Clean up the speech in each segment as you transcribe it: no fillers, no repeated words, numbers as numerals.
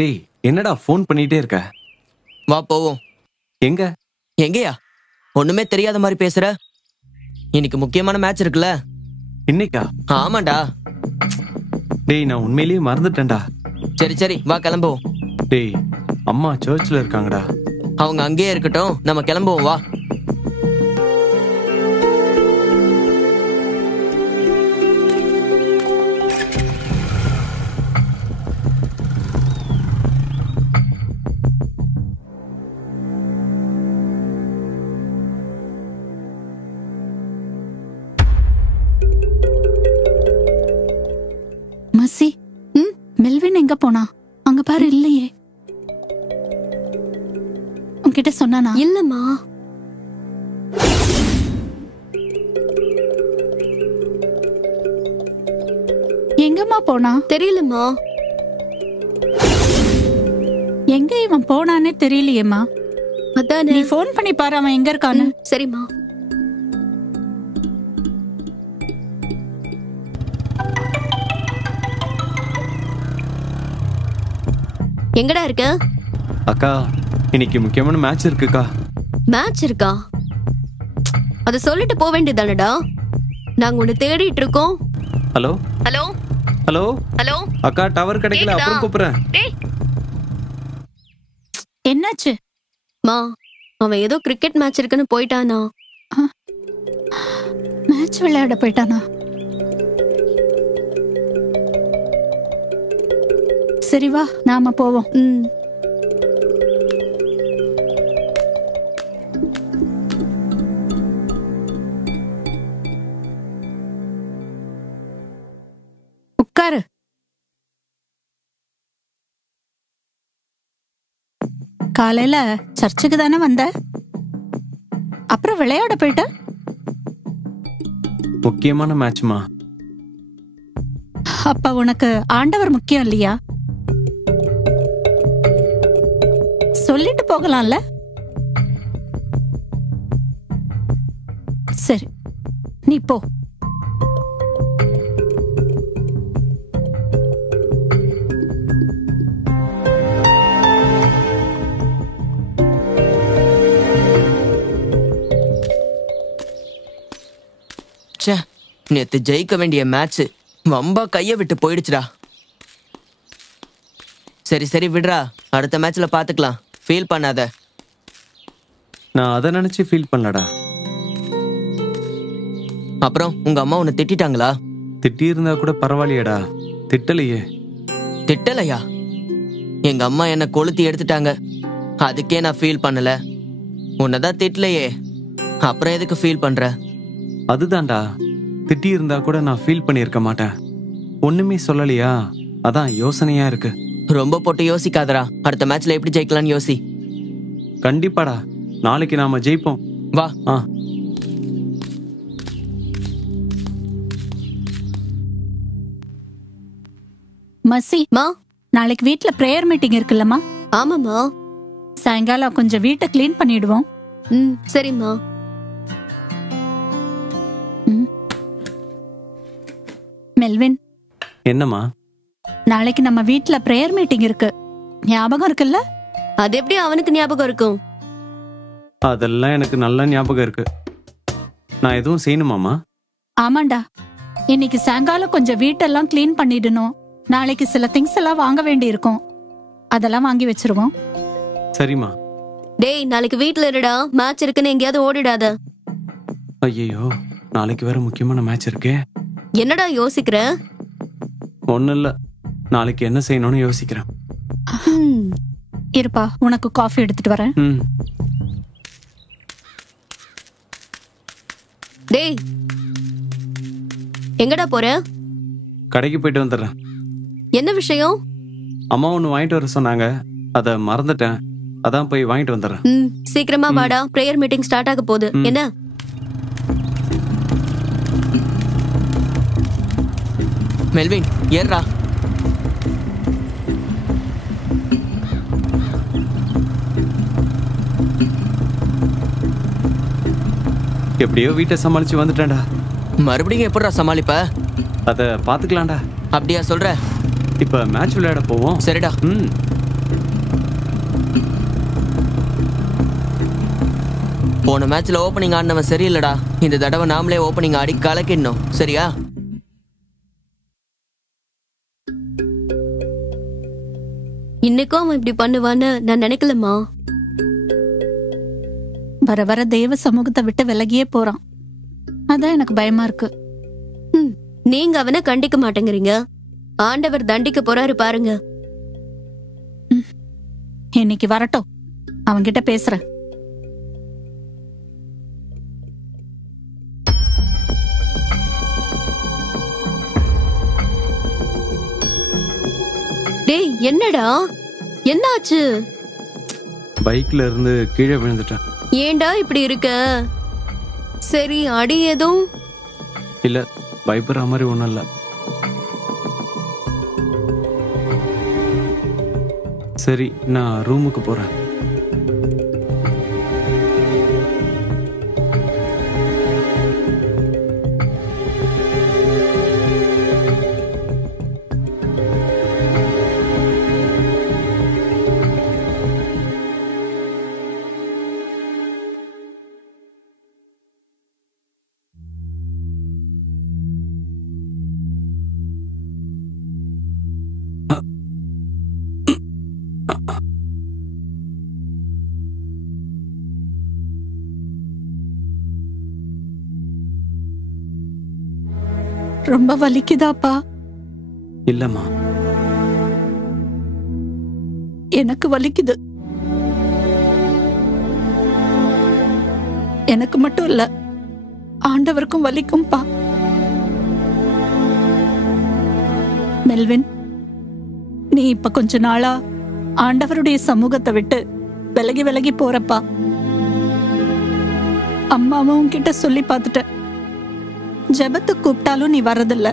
டேய் என்னடா ஃபோன் பண்ணிட்டே இருக்க? வா போவோம். எங்க? எங்கயா? ஒண்ணுமே தெரியாத மாதிரி பேசுற. இன்னைக்கு முக்கியமான மேட்ச் இருக்குல்ல. இன்னைக்கா? ஆமாண்டா. டேய் நான் உண்மையிலேயே மறந்துட்டேன்டா. சரி சரி வா கிளம்புவோம். டேய் அம்மா சர்ச்சில் இருக்காங்கடா. அவங்க அங்கேயே இருக்கட்டும், நம்ம கிளம்புவோம் வா. மசி, மெல்வின் எங்க போனா? அங்க பாரு இல்லையே. உன்கிட்ட சொன்னானா? இல்லம்மா. எங்கம்மா போனா? தெரியலம்மா. எங்க இவன் போனானே தெரியலையேம்மா. அதானே. நீ போன் பண்ணி பாரு அவன் எங்க இருக்கான்னு. சரிம்மா. எங்கடா இருக்க? அக்கா இன்னைக்கு முக்கியமான மேட்ச் இருக்குக்கா. மேட்ச் இருக்கா? அத சொல்லிட்டு போக வேண்டியதானடா. நாங்க உன்னை தேடிட்டு இருக்கோம். Hello hello hello hello. அக்கா டவர் கிடைக்கல, அப்புறம் கூப்பிடுறேன். என்னாச்சு? மா, அவன் ஏதோ கிரிக்கெட் மேட்ச் இருக்குன்னு போயிட்டானா? மேட்ச் விளையாட போயிட்டானா? சரி வா நாம போவோம். உட்காரு. காலையில சர்ச்சுக்கு தானே வந்த, அப்புறம் விளையாட போயிட்ட? முக்கியமான மேட்ச்மா. அப்ப உனக்கு ஆண்டவர் முக்கியம் இல்லையா? சொல்லிட்டு போகலாம்ல. சரி நீ போ. நேத்து ஜெயிக்க வேண்டிய மேட்ச் வம்பா கைய விட்டு போயிடுச்சுடா. சரி சரி விடுறா, அடுத்த மேட்ச்ல பாத்துக்கலாம். ஃபீல் பண்ணாத. நான் அதை நினைச்சு ஃபீல் பண்ணலடா. அப்புறம் உங்க அம்மா உன்னை திட்டாங்களா? திட்டி இருந்தா கூட பரவாயில்லையடா, திட்டலையே. திட்டலையா? எங்க அம்மா என்ன கொளுத்தி எடுத்துட்டாங்க, அதுக்கே நான் ஃபீல் பண்ணல. உன்னதான் திட்டலையே, அப்புறம் எதுக்கு ஃபீல் பண்ற? அதுதான்டா, திட்டி இருந்தா கூட நான் ஃபீல் பண்ணியிருக்க மாட்டேன். ஒண்ணுமே சொல்லலையா, அதான் யோசனையா இருக்கு. ரொம்ப போட்டு யோசிக்காதடா, அடுத்த மேட்ச்ல எப்படி ஜெயிக்கலாம்னு யோசி. கண்டிப்பாடா, நாளைக்கு நாம ஜெயிப்போம். வா. மசி, மா, நாளைக்கு வீட்ல பிரேயர் மீட்டிங் இருக்குல்லம்மா? ஆமாம்மா. சாயங்காலம் கொஞ்சம் வீட்டை கிளீன் பண்ணிடுவோம். சரிம்மா. மெல்வின், என்னம்மா? நாளைக்கு நம்ம வீட்ல பிரேயர் மீட்டிங் இருக்கு, ஞாபகம் இருக்குல்ல? அது எப்படி அவனுக்கு ஞாபகம் இருக்கும்? அதெல்லாம் எனக்கு நல்ல ஞாபகம் இருக்கு. நான் எதுவும் செய்யணுமாமா? ஆமாண்டா, இன்னைக்கு சாயங்காலம் கொஞ்சம் வீட்டெல்லாம் கிளீன் பண்ணிடணும். நாளைக்கு சில திங்ஸ் எல்லாம் வாங்க வேண்டி இருக்கும், அதெல்லாம் வாங்கி வச்சிருவோம். சரிம்மா. டேய், நாளைக்கு வீட்ல இருடா. மேட்ச் இருக்குன்னு எங்கேயாவது ஓடிடாத. ஐயோ, நாளைக்கு வேற முக்கியமான மேட்ச் இருக்கே. என்னடா யோசிக்கிற? ஒண்ணும் இல்ல, நாளைக்கு என்ன செய்யணும்னு யோசிக்கிறேன். இருப்பா, உனக்கு காஃபி எடுத்துட்டு வரேன். டேய், எங்கடா போற? கடைக்கு போயிட்டு வந்துடுறேன். என்ன விஷயம்? அம்மா ஒண்ணு வாங்கிட்டு வர சொன்னாங்க, அத மறந்துட்டேன். அதான் போய் வாங்கிட்டு வந்துடுறேன். சீக்கிரமா வாடா, பிரேயர் மீட்டிங் ஸ்டார்ட் ஆக போகுது. என்ன? மெல்வின் ஏறா. எப்படியோ வீட்டை சமாளிச்சு வந்துட்டேன்டா. மறுபடியும் எப்படிடா சமாளிப்ப? அத பாத்துக்கலாம்டா. அப்படியா சொல்ற? இப்ப மேட்ச் விளையாட போவோம். சரிடா. போன மேட்ச்ல ஓப்பனிங் ஆடினவன் சரியில்லடா. இந்த தடவை நாமளே ஓப்பனிங் ஆடி கலக்கிடணும், சரியா? இன்னைக்கும் அவன் இப்படி பண்ணுவான்னு நான் நினைக்கலமா. வர வர தேவ சமூகத்தை விட்டு விலகியே போறான். அதான் எனக்கு பயமா இருக்கு. நீங்க அவனை கண்டிக்க மாட்டேங்கிறீங்க. ஆண்டவர் தண்டிக்க போறாரு பாருங்க. இன்னைக்கு வரட்டும், அவன்கிட்ட பேசுறேன். டேய் என்னடா, என்னாச்சு? பைக்ல இருந்து கீழே விழுந்துட்டேன். ஏண்டா இப்படி இருக்க? சரி, அடி எதுவும்? இல்ல, பயப்படுற மாதிரி ஒண்ணும் இல்ல. சரி, நான் ரூமுக்கு போறேன். ரொம்ப வலிக்குதாப்பா? இல்லம்மா. எனக்கு வலிக்குது. எனக்கு மட்டும் இல்ல, ஆண்டவருக்கும் வலிக்கும்பா. மெல்வின், நீ இப்ப கொஞ்ச நாளா ஆண்டவருடைய சமூகத்தை விட்டு விலகி விலகி போறப்பா. அம்மாவும் உன்கிட்ட சொல்லி பார்த்துட்ட. ஜெபத்துக்கு கூப்பிட்டாலும் நீ வர்றதில்ல.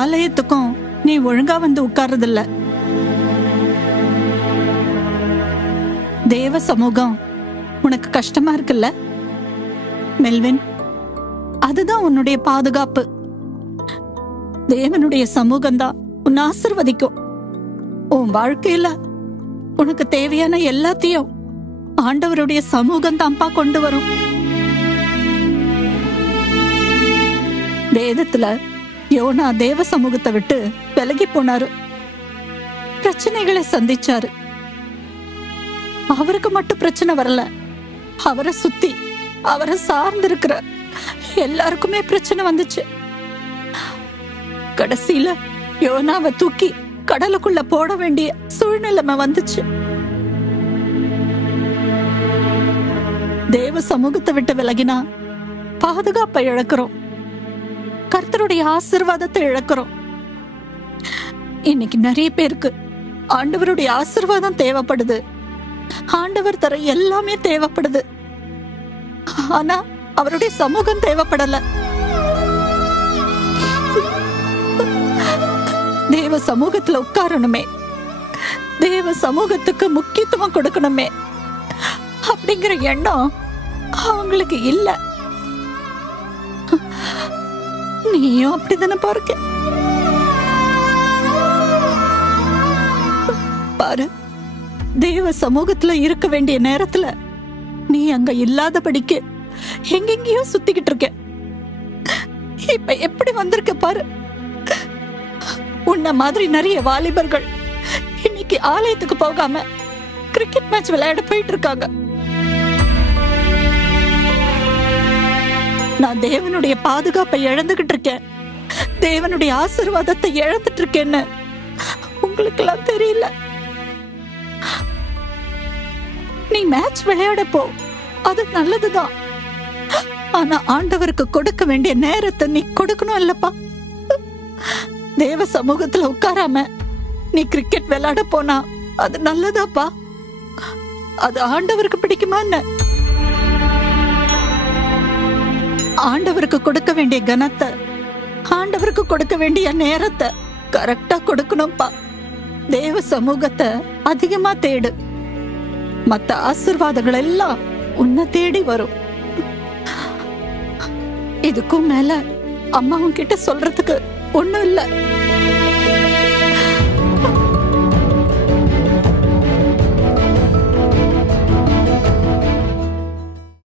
ஆலயத்துக்கும் நீ ஒழுங்கா வந்து உட்கார்றதில்ல. தேவ சமூகம் உனக்கு கஷ்டமா இருக்குல்ல மெல்வின்? அதுதான் உன்னுடைய பாதுகாப்பு. தேவனுடைய சமூகம்தான் உன்னை ஆசீர்வதிக்கும். உன் வாழ்க்கையில உனக்கு தேவையான எல்லாத்தையும் ஆண்டவருடைய சமூகம் தான்ப்பா கொண்டு வரும். வேதத்துல யோனா தேவ சமூகத்தை விட்டு விலகி போனாரு. பிரச்சனைகளை சந்திச்சாரு. அவருக்கு மட்டும் பிரச்சனை வரல, அவரை சுத்தி அவரை சார்ந்து இருக்கிற எல்லாருக்குமே பிரச்சனை வந்துச்சு. கடைசியில யோனாவை தூக்கி கடலுக்குள்ள போட வேண்டிய சூழ்நிலைமை வந்துச்சு. தேவ சமூகத்தை விட்டு விலகினா பாதுகாப்பை இழக்கிறோம், கர்த்தருடைய ஆசீர்வாதத்தை இழக்கிறோம். இன்னைக்கு நிறைய பேருக்கு ஆண்டவருடைய ஆசீர்வாதம் தேவைப்படுது, ஆண்டவர் தர எல்லாமே தேவைப்படுது. ஆனா அவருடைய சமூகம் தேவைப்படல. தேவ சமூகத்துல உட்காரணுமே, தேவ சமூகத்துக்கு முக்கியத்துவம் கொடுக்கணுமே அப்படிங்கிற எண்ணம் அவங்களுக்கு இல்ல. நீயும் அப்படித்தானே பாருக்க? பாரு, தேவ சமூகத்துல இருக்க வேண்டிய நேரத்துல நீ அங்க இல்லாதபடிக்கு எங்கெங்கயோ சுத்திக்கிட்டு இருக்க. இப்ப எப்படி வந்திருக்க பாரு. உன்ன மாதிரி நிறைய வாலிபர்கள் இன்னைக்கு ஆலயத்துக்கு போகாம கிரிக்கெட் மேட்ச் விளையாட போயிட்டு இருக்காங்க. நான் தேவனுடைய பாதுகாப்பை இழந்துகிட்டு இருக்கேன், தேவனுடைய ஆசீர்வாதத்தை இழந்துட்டு இருக்கேன்னு உங்களுக்கு எல்லாம் தெரியல. நீ மேட்ச் விளையாட போ, அது நல்லதுதான். ஆனா ஆண்டவருக்கு கொடுக்க வேண்டிய நேரத்தை நீ கொடுக்கணும் இல்லப்பா. தேவ சமூகத்துல உட்காராம நீ கிரிக்கெட் விளையாட போனா அது நல்லதாப்பா? அது ஆண்டவருக்கு பிடிக்குமா என்ன? ஆண்டவருக்கு கொடுக்க வேண்டிய கனத்தை, ஆண்டவருக்கு கொடுக்க வேண்டிய நேரத்தை கரெக்டா கொடுக்கணும்பா. தேவ சமூகத்தை அதிகமா தேடு, மத்த ஆசீர்வாதங்கள் எல்லாம் உன்னை தேடி வரும். இதுக்கும் மேல அம்மாவும் கிட்ட சொல்றதுக்கு ஒண்ணும் இல்ல.